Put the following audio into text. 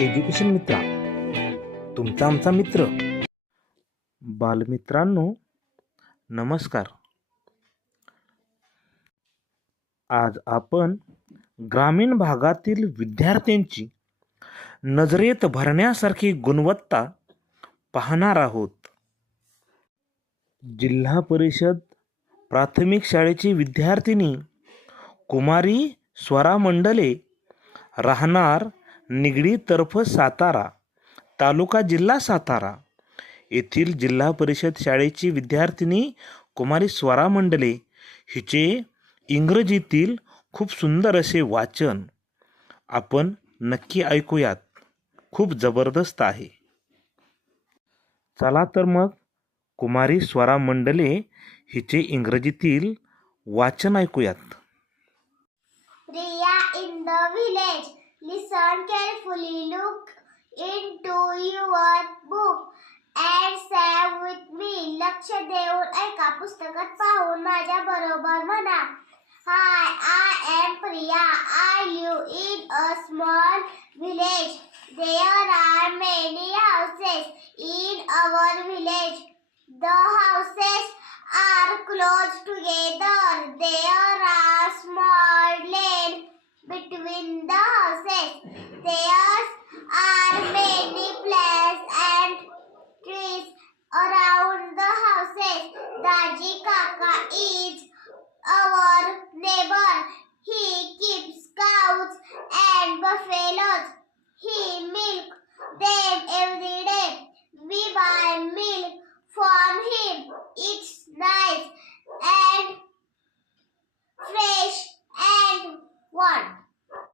Education मित्रा. तुमचा आमचा मित्र. बालमित्रांनो नमस्कार. आज आपण ग्रामीण भागातील विद्यार्थ्यांची नजरेत भरण्यासारखी गुणवत्ता पाहणार आहोत. जिल्हा परिषद प्राथमिक शाळेची विद्यार्थिनी कुमारी स्वरा मंडले राहणार निगडी तर्फ सातारा तालुका जिल्हा सातारा. येथील जिल्हा परिषद शाळेची विद्यार्थिनी कुमारी स्वरा मंडले हिचे इंग्रजीतील खूप सुंदर असे वाचन आपण नक्की ऐकूयात. खूप जबरदस्त आहे. चला तर मग कुमारी स्वरा मंडले हिचे इंग्रजीतील वाचन ऐकूयात. Riya in the village. लक्ष देऊन ऐका पुस्तकात पाहून माझ्या बरोबर म्हणा Hi, I am Priya. I live in a small village. There are many houses in our village. The houses are close together. There are small lanes between the Daji Kaka is our neighbor. He keeps cows and buffaloes. He milks them every